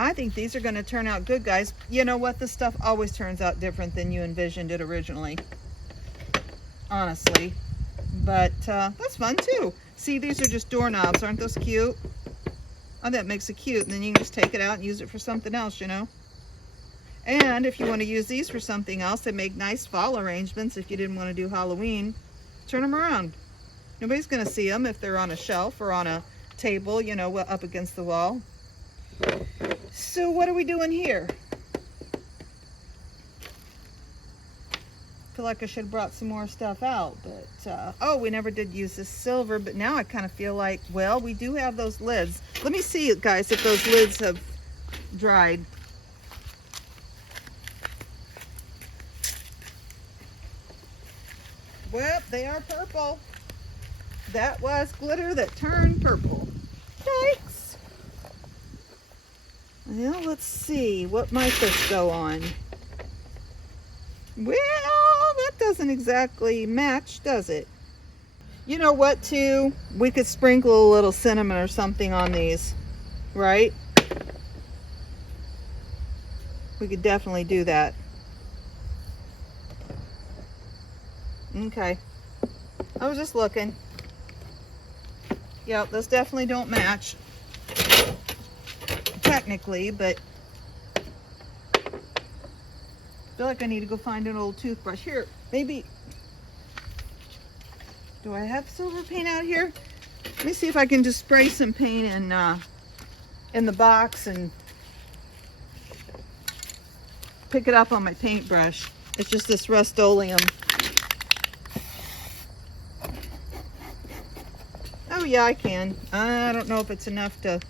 I think these are going to turn out good, guys. You know what? This stuff always turns out different than you envisioned it originally. Honestly. But that's fun too. See, these are just doorknobs. Aren't those cute? Oh, that makes it cute. And then you can just take it out and use it for something else, you know. And if you want to use these for something else, they make nice fall arrangements. If you didn't want to do Halloween, turn them around. Nobody's going to see them if they're on a shelf or on a table, you know, up against the wall. So what are we doing here? I feel like I should have brought some more stuff out, but oh, we never did use this silver, but now I kind of feel like, well, we do have those lids. Let me see, guys, if those lids have dried. Well, they are purple. That was glitter that turned purple. Thanks. Well, let's see. What might this go on? Well, that doesn't exactly match, does it? You know what, too? We could sprinkle a little cinnamon or something on these, right? We could definitely do that. Okay. I was just looking. Yep, those definitely don't match. Technically, but I feel like I need to go find an old toothbrush. Here, maybe. Do I have silver paint out here? Let me see if I can just spray some paint in the box and pick it up on my paintbrush. It's just this Rust-Oleum. Oh yeah, I can. I don't know if it's enough to...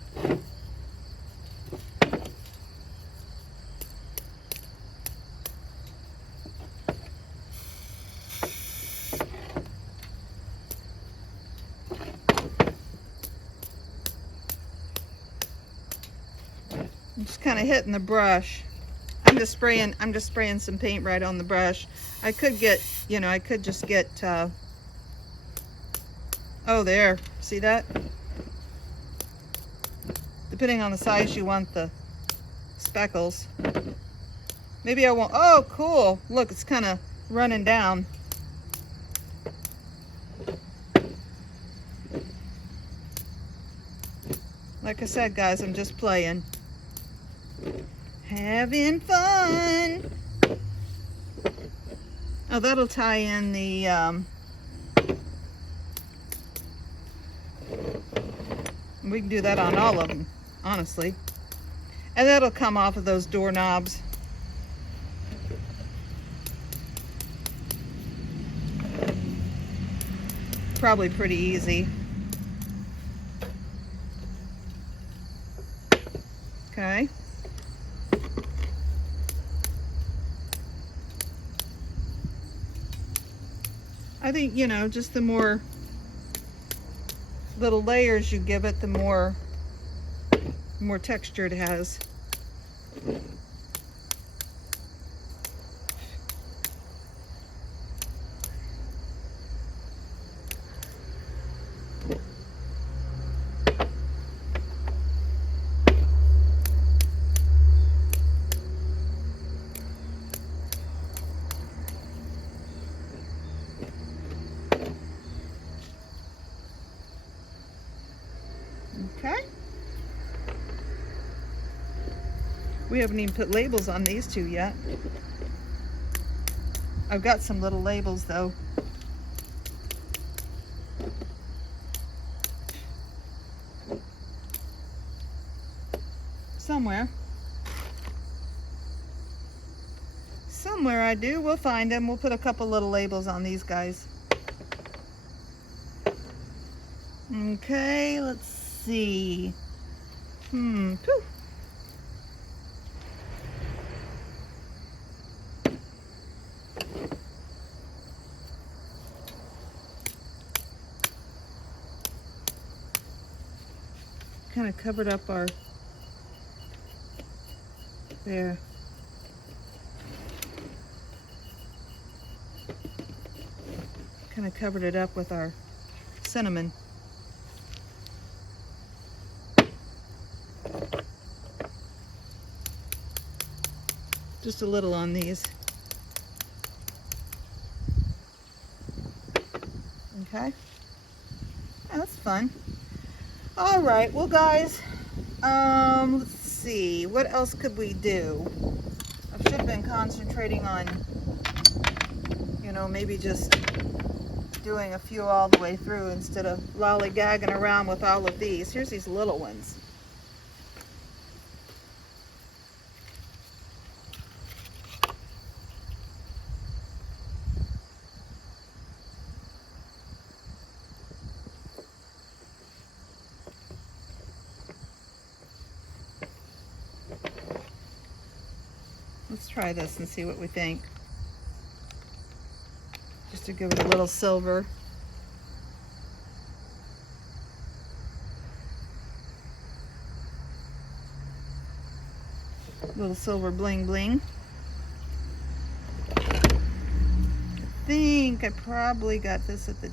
I'm just kind of hitting the brush. I'm just spraying some paint right on the brush. I could get, you know, I could just get oh, there. See that? Depending on the size you want the speckles. Maybe I won't. Oh, cool. Look, it's kind of running down. Like I said, guys, I'm just playing. Having fun. Oh, that'll tie in the we can do that on all of them, honestly. And that'll come off of those doorknobs. Probably pretty easy. Okay. I think, you know, just the more little layers you give it, the more texture it has. Okay. We haven't even put labels on these two yet. I've got some little labels though. Somewhere. Somewhere I do. We'll find them. We'll put a couple little labels on these guys. Okay, let's see. Whew. Kind of covered up our, there. Kind of covered it up with our cinnamon. Just a little on these. Okay. Yeah, that's fun. All right, well guys, let's see, what else could we do? I should have been concentrating on, you know, maybe just doing a few all the way through instead of lollygagging around with all of these. Here's these little ones. Let's try this and see what we think. Just to give it a little silver. Little silver bling bling. I think I probably got this at the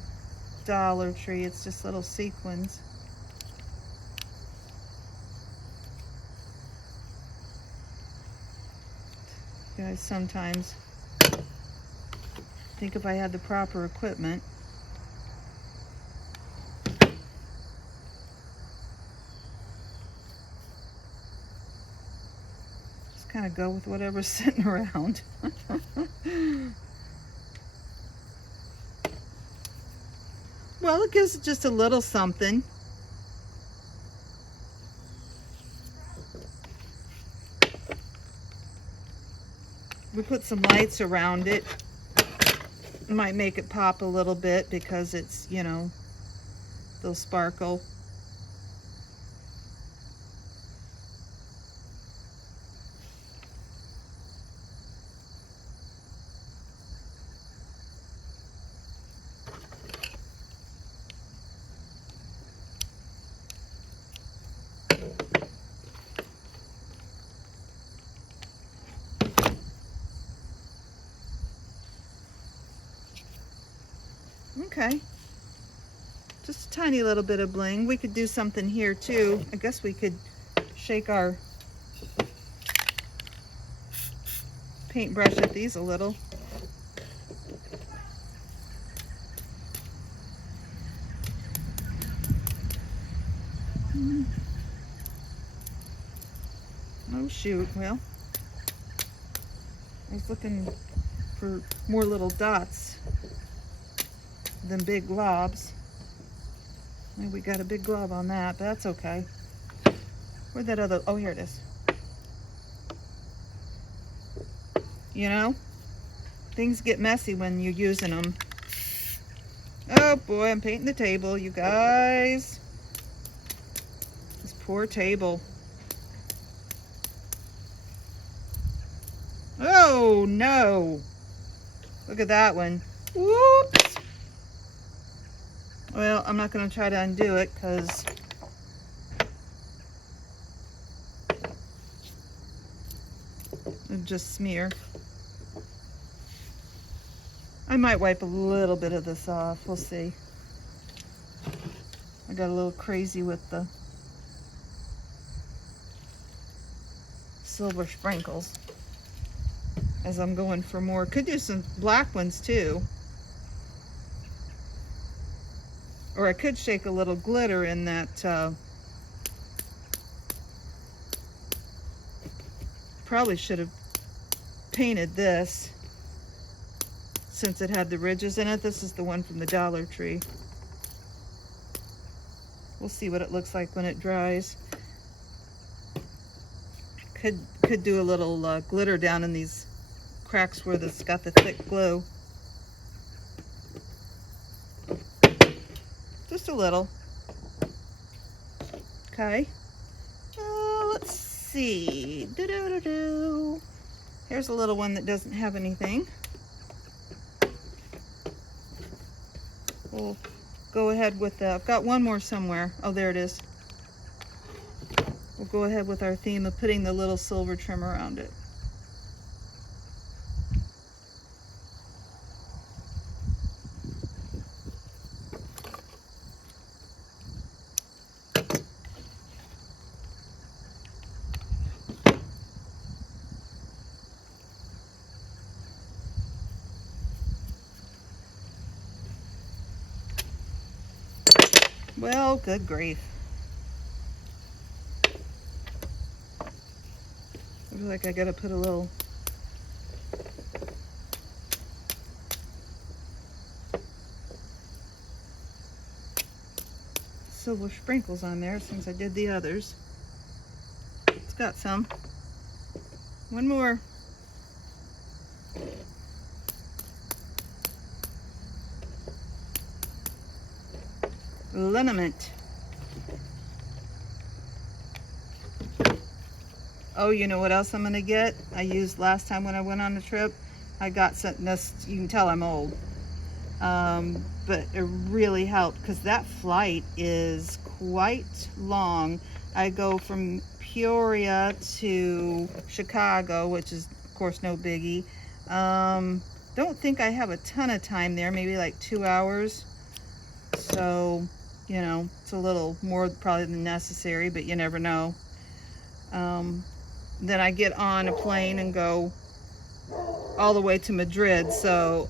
Dollar Tree. It's just little sequins. Guys, sometimes think if I had the proper equipment. Just kind of go with whatever's sitting around. Well, it gives it just a little something. We put some lights around it. It might make it pop a little bit because it's, you know, they'll sparkle. Okay, just a tiny little bit of bling. We could do something here too. I guess we could shake our paintbrush at these a little. Oh shoot, well, I was looking for more little dots than big globs. Maybe we got a big glob on that, but that's okay. Where'd that other, oh, here it is. You know, things get messy when you're using them. Oh boy, I'm painting the table, you guys. This poor table. Oh no. Look at that one. Whoops. Well, I'm not going to try to undo it because it'll just smear. I might wipe a little bit of this off. We'll see. I got a little crazy with the silver sprinkles as I'm going for more. Could do some black ones too. Or I could shake a little glitter in that. Probably should have painted this since it had the ridges in it. This is the one from the Dollar Tree. We'll see what it looks like when it dries. Could do a little glitter down in these cracks where it's got the thick glue. Just a little. Okay. Let's see. Here's a little one that doesn't have anything. We'll go ahead with I've got one more somewhere. Oh, there it is. We'll go ahead with our theme of putting the little silver trim around it. Well, good grief. Looks like I gotta put a little silver sprinkles on there since I did the others. It's got some. One more. Liniment. Oh, you know what else I'm gonna get? I used last time when I went on the trip. I got something. You can tell I'm old, but it really helped because that flight is quite long. I go from Peoria to Chicago, which is of course no biggie. Don't think I have a ton of time there, maybe like 2 hours. So, you know, it's a little more probably than necessary, but you never know. Then I get on a plane and go all the way to Madrid, so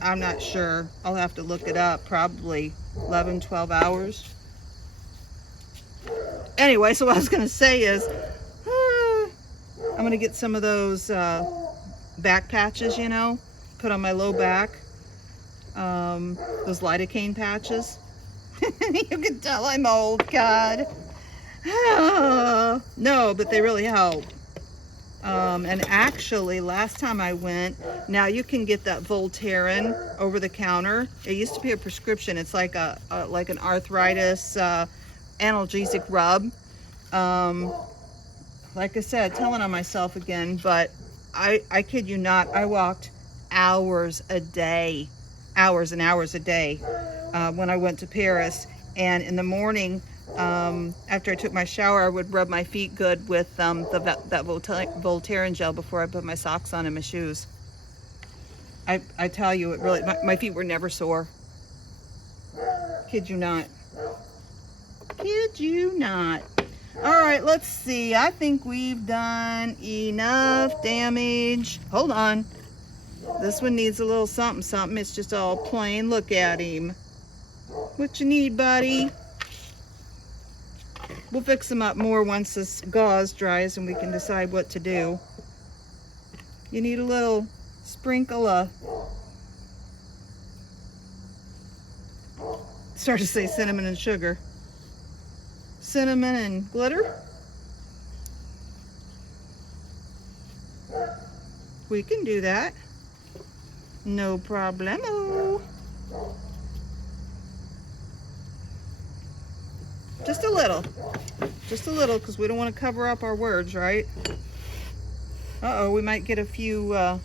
I'm not sure. I'll have to look it up. Probably 11, 12 hours. Anyway, so what I was gonna say is I'm gonna get some of those back patches, you know, put on my low back, those lidocaine patches. You can tell I'm old, God. No, but they really help. And actually, last time I went, now you can get that Voltaren over the counter. It used to be a prescription. It's like like an arthritis analgesic rub. Like I said, telling on myself again, but I kid you not, I walked hours a day, hours and hours a day when I went to Paris. And in the morning, after I took my shower, I would rub my feet good with that Voltaren gel before I put my socks on and my shoes. I tell you, it really, my feet were never sore. Kid you not. Kid you not. All right, let's see. I think we've done enough damage. Hold on. This one needs a little something, something. It's just all plain. Look at him. What you need, buddy? We'll fix them up more once this gauze dries and we can decide what to do. You need a little sprinkle of, start to say cinnamon and sugar. Cinnamon and glitter. We can do that. No problemo. Just a little, because we don't want to cover up our words, right? Uh-oh, we might get a few, uh-oh,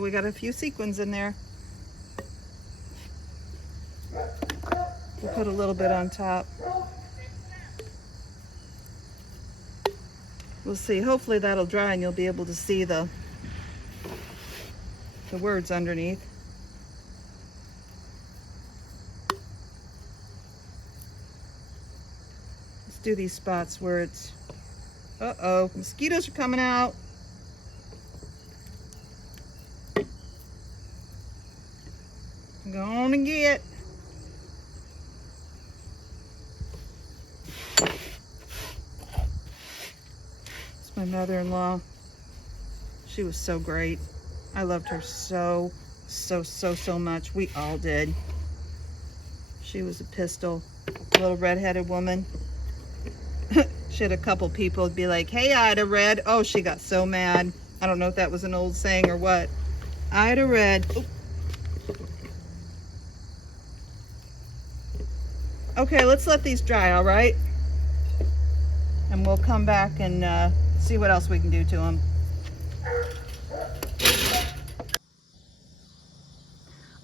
we got a few sequins in there. We'll put a little bit on top. We'll see. Hopefully that'll dry and you'll be able to see the words underneath. Let's do these spots where it's, uh-oh, mosquitoes are coming out. Go on and get. It's my mother-in-law. She was so great. I loved her so much. We all did. She was a pistol. Little red-headed woman. She had a couple people be like, hey, Ida Red. Oh, she got so mad. I don't know if that was an old saying or what. Ida Red. Oh. Okay, let's let these dry, all right? And we'll come back and see what else we can do to them.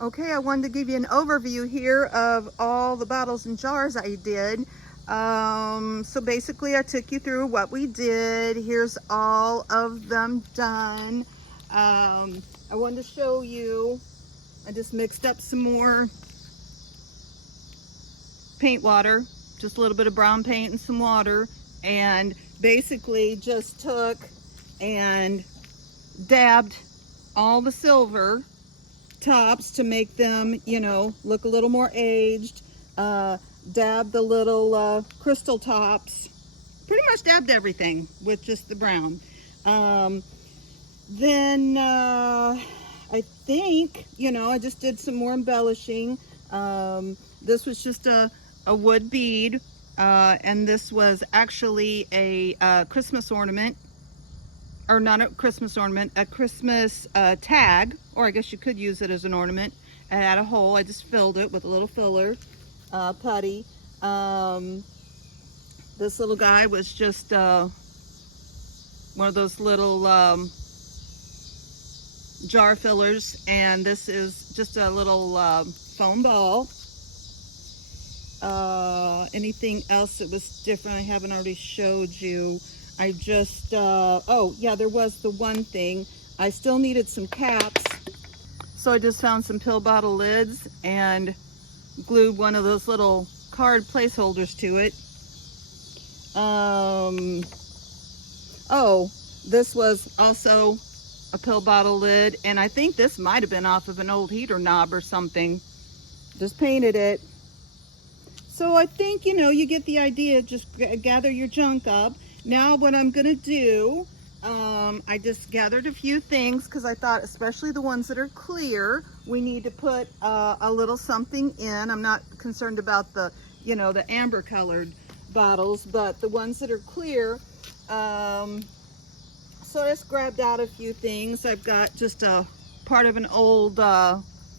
Okay, I wanted to give you an overview here of all the bottles and jars I did. So basically I took you through what we did. Here's all of them done. I wanted to show you, I just mixed up some more paint water, just a little bit of brown paint and some water, and basically just took and dabbed all the silver tops to make them, you know, look a little more aged. Dab the little crystal tops. Pretty much dabbed everything with just the brown. Then I think, you know, I just did some more embellishing. This was just a wood bead, and this was actually a Christmas ornament, or not a Christmas ornament, a Christmas tag, or I guess you could use it as an ornament. I had a hole, I just filled it with a little filler putty. This little guy was just one of those little jar fillers, and this is just a little foam ball. Anything else that was different I haven't already showed you? I just oh yeah, there was the one thing I still needed, some caps, so I just found some pill bottle lids and glued one of those little card placeholders to it. Oh, this was also a pill bottle lid, and I think this might have been off of an old heater knob or something. Just painted it. So I think, you know, you get the idea. Just gather your junk up. Now what I'm gonna do, I just gathered a few things because I thought, especially the ones that are clear, we need to put a little something in. I'm not concerned about the, you know, the amber colored bottles, but the ones that are clear. So I just grabbed out a few things. I've got just a part of an old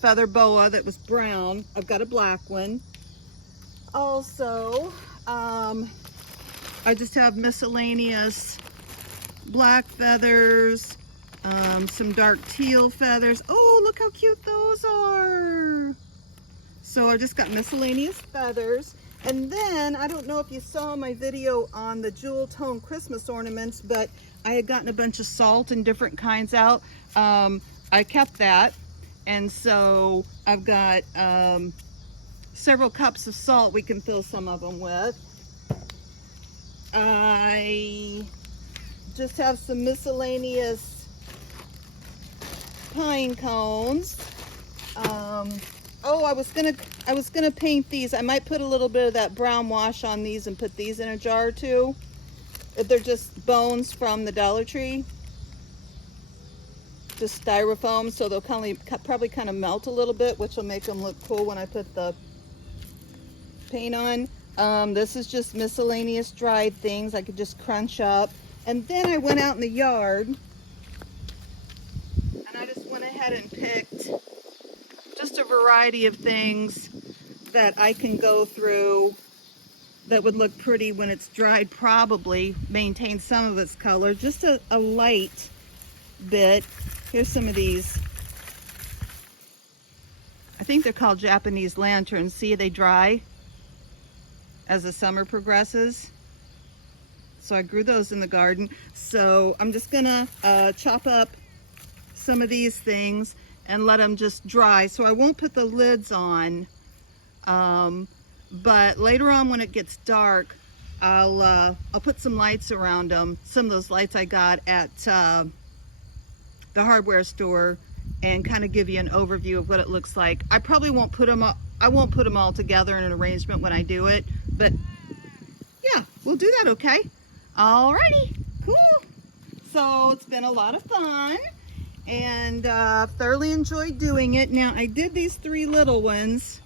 feather boa that was brown. I've got a black one. Also, I just have miscellaneous black feathers, some dark teal feathers. Oh, look how cute those are. So I just got miscellaneous feathers. And then, I don't know if you saw my video on the jewel tone Christmas ornaments, but I had gotten a bunch of salt and different kinds out. I kept that. And so I've got several cups of salt we can fill some of them with. I just have some miscellaneous pine cones. Oh, I was gonna paint these. I might put a little bit of that brown wash on these and put these in a jar too. They're just bones from the Dollar Tree. Just styrofoam, so they'll probably kind of melt a little bit, which will make them look cool when I put the paint on. This is just miscellaneous dried things I could just crunch up. And then I went out in the yard and I just went ahead and picked just a variety of things that I can go through that would look pretty when it's dried, probably maintain some of its color, just a light bit. Here's some of these. I think they're called Japanese lanterns. See, they dry as the summer progresses. So I grew those in the garden. So I'm just gonna chop up some of these things and let them just dry. So I won't put the lids on, but later on when it gets dark, I'll put some lights around them. Some of those lights I got at the hardware store, and kind of give you an overview of what it looks like. I probably won't put them up. I won't put them all together in an arrangement when I do it, but yeah, we'll do that. Okay. Alrighty, cool. So it's been a lot of fun, and thoroughly enjoyed doing it. Now I did these 3 little ones,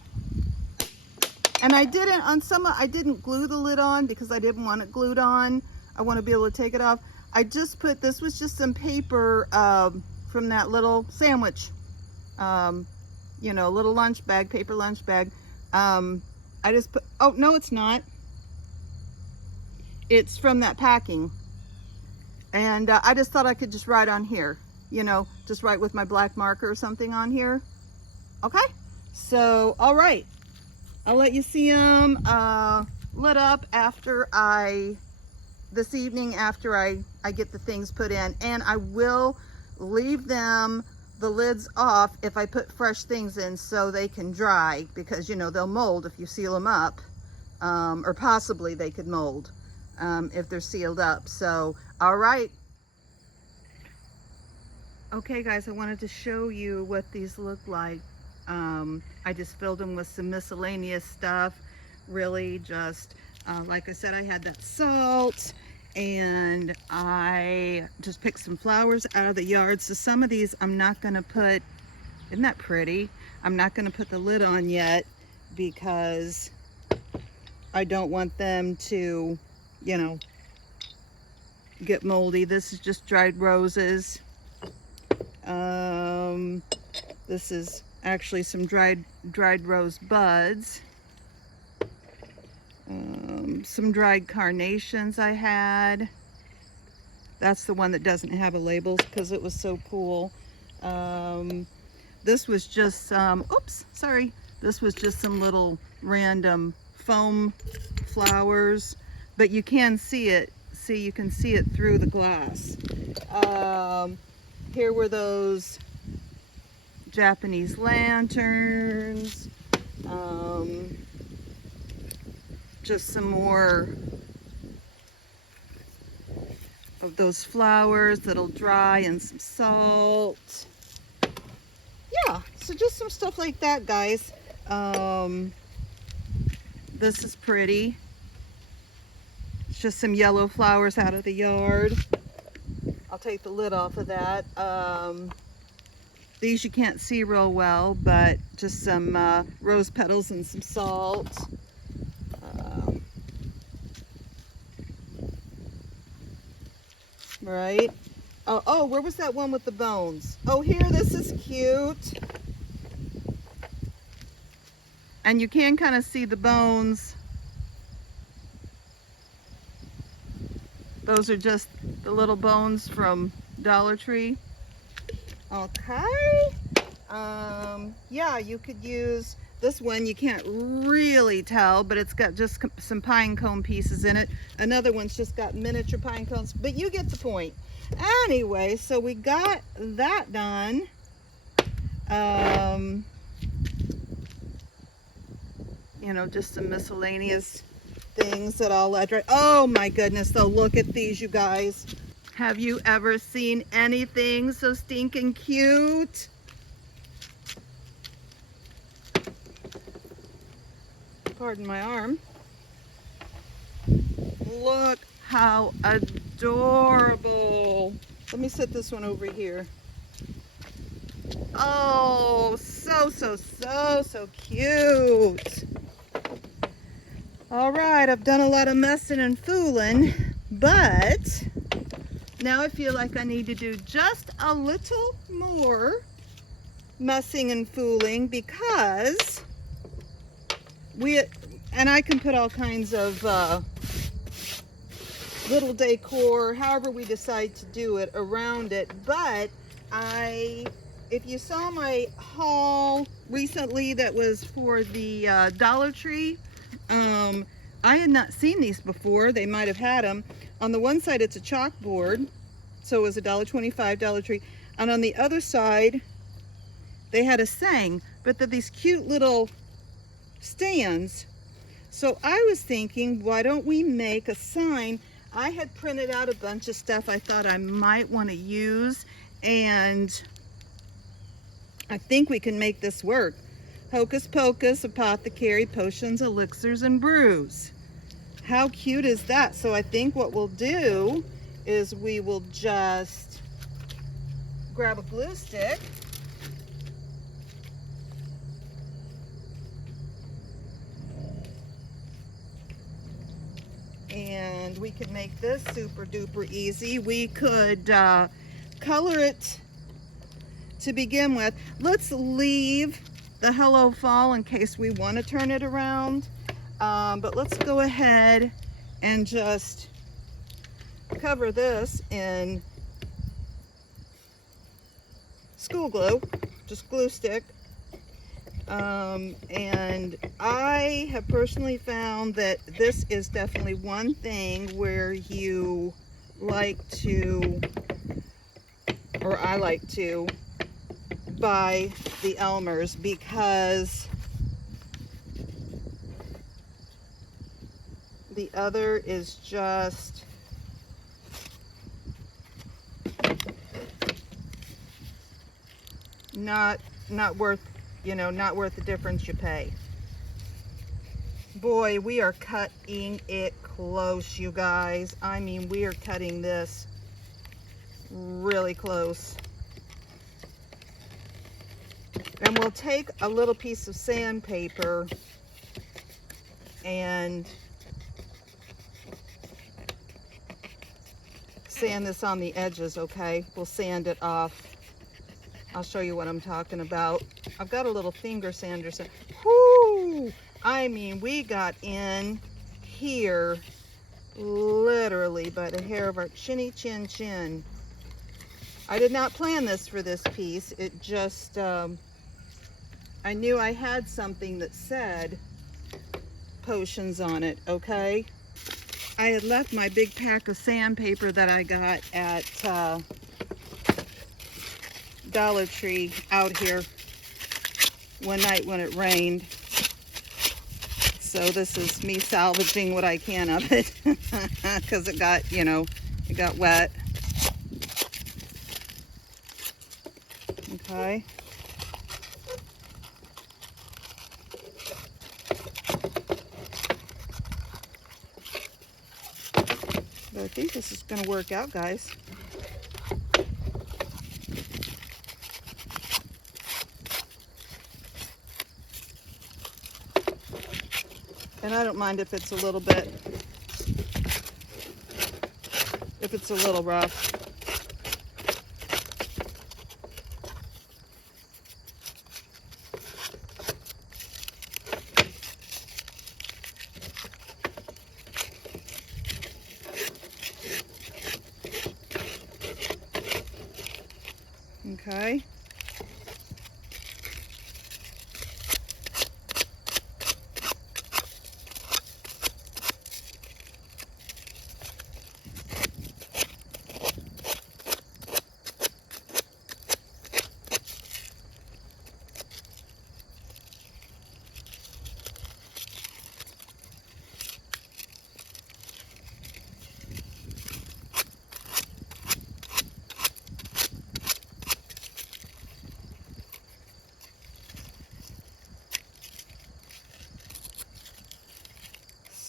and I didn't, on some, I didn't glue the lid on because I didn't want it glued on. I want to be able to take it off. I just put, this was just some paper from that little sandwich, you know, little lunch bag, paper lunch bag. I just put, oh no, it's not. It's from that packing. And I just thought I could just write on here, you know, just write with my black marker or something on here. Okay, so all right, I'll let you see them lit up after this evening, after I get the things put in. And I will leave them, the lids off, if I put fresh things in so they can dry, because you know they'll mold if you seal them up, or possibly they could mold if they're sealed up. So all right, Okay guys, I wanted to show you what these look like. I just filled them with some miscellaneous stuff. Really just, like I said, I had that salt and I just picked some flowers out of the yard. So some of these I'm not gonna put, isn't that pretty? I'm not gonna put the lid on yet because I don't want them to, you know, get moldy. This is just dried roses. This is actually some dried rose buds. Some dried carnations I had. That's the one that doesn't have a label because it was so cool. This was just some, oops, sorry. This was just some little random foam flowers, but you can see it. See, you can see it through the glass. Here were those Japanese lanterns. Just some more of those flowers that'll dry and some salt. Yeah, so just some stuff like that, guys. This is pretty. It's just some yellow flowers out of the yard. I'll take the lid off of that. These you can't see real well, but just some rose petals and some salt. Right. Oh, where was that one with the bones? Oh, here, this is cute. And you can kind of see the bones. Those are just the little bones from Dollar Tree. Okay. Yeah, you could use this one. You can't really tell, but it's got just some pine cone pieces in it. Another one's just got miniature pine cones, but you get the point. Anyway, so we got that done. You know, just some miscellaneous things that I'll let dry. Oh my goodness, though, look at these, you guys. Have you ever seen anything so stinking cute? Pardon my arm. Look how adorable. Let me set this one over here. Oh, so cute. All right, I've done a lot of messing and fooling, but now I feel like I need to do just a little more messing and fooling because and I can put all kinds of little decor, however we decide to do it, around it. But if you saw my haul recently that was for the Dollar Tree, I had not seen these before. They might have had them. On the one side, it's a chalkboard, so it was $1.25 Dollar Tree. And on the other side, they had a saying, but they're these cute little stands. So I was thinking, why don't we make a sign? I had printed out a bunch of stuff I thought I might want to use, and I think we can make this work. Hocus Pocus, Apothecary, Potions, Elixirs, and Brews. How cute is that? So I think what we'll do is we will just grab a glue stick. And we can make this super duper easy. We could color it to begin with. Let's leave the Hello Fall in case we want to turn it around. But let's go ahead and just cover this in school glue, just glue stick. And I have personally found that this is definitely one thing where you like to, or I like to, buy the Elmer's, because the other is just not worth, you know, not worth the difference you pay. Boy, we are cutting it close, you guys. I mean, we are cutting this really close. And we'll take a little piece of sandpaper and sand this on the edges, okay? We'll sand it off. I'll show you what I'm talking about. I've got a little finger sander. Whoo! I mean, we got in here literally by the hair of our chinny chin chin. I did not plan this for this piece. It just, I knew I had something that said potions on it, okay? I had left my big pack of sandpaper that I got at Dollar Tree out here one night when it rained. So this is me salvaging what I can of it because it got, you know, it got wet. Okay. But I think this is going to work out, guys. And I don't mind if it's a little bit, if it's a little rough. Okay.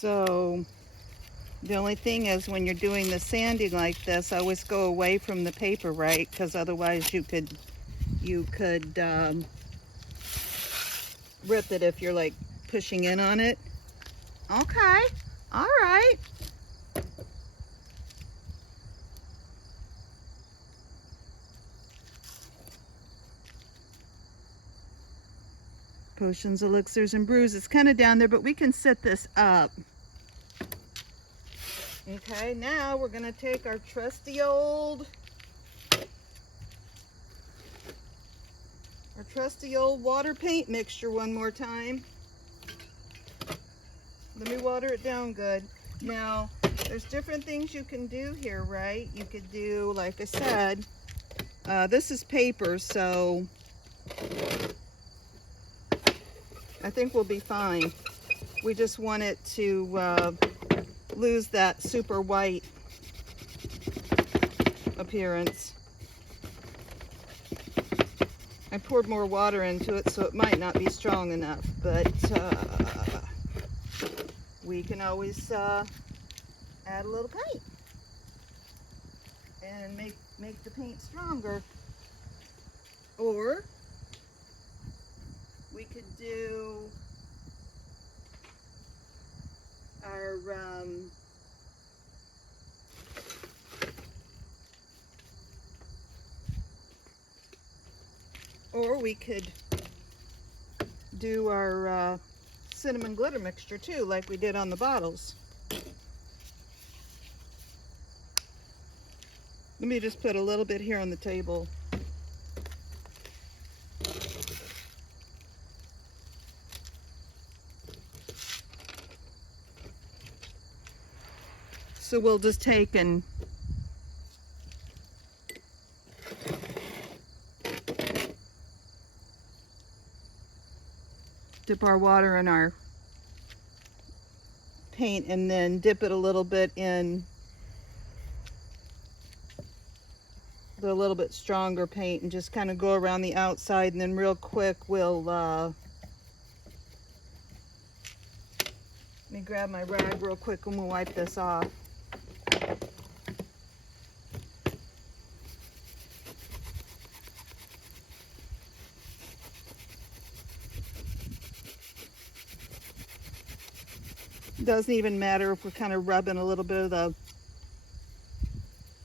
So the only thing is when you're doing the sanding like this, always go away from the paper, right? Because otherwise you could rip it if you're like pushing in on it. Okay, all right. Potions, elixirs, and brews. It's kind of down there, but we can set this up. Okay, now we're going to take our trusty old water paint mixture one more time. Let me water it down good. Now, there's different things you can do here, right? You could do, like I said, this is paper, so I think we'll be fine. We just want it to lose that super white appearance. I poured more water into it, so it might not be strong enough, but we can always add a little paint and make the paint stronger. Or we could do our cinnamon glitter mixture too, like we did on the bottles. Let me just put a little bit here on the table. So we'll just take and dip our water in our paint and then dip it a little bit in the little bit stronger paint and just kind of go around the outside, and then real quick we'll let me grab my rag real quick and we'll wipe this off. It doesn't even matter if we're kind of rubbing a little bit of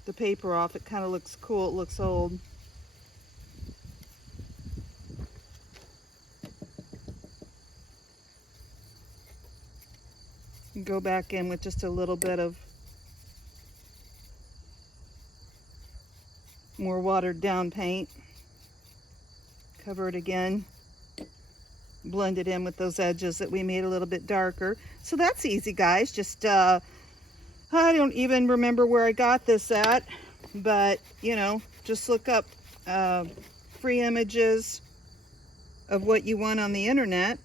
the paper off. It kind of looks cool. It looks old. And go back in with just a little bit of more watered down paint. Cover it again. Blend it in with those edges that we made a little bit darker. So that's easy, guys. Just I don't even remember where I got this at, but you know, just look up free images of what you want on the internet.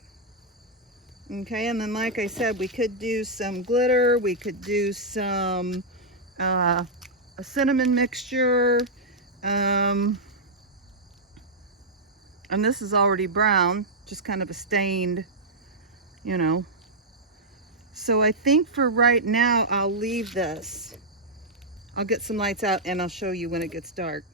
Okay, and then like I said, we could do some glitter, we could do some a cinnamon mixture, and this is already brown, just kind of a stained, you know. So I think for right now I'll leave this. I'll get some lights out and I'll show you when it gets dark.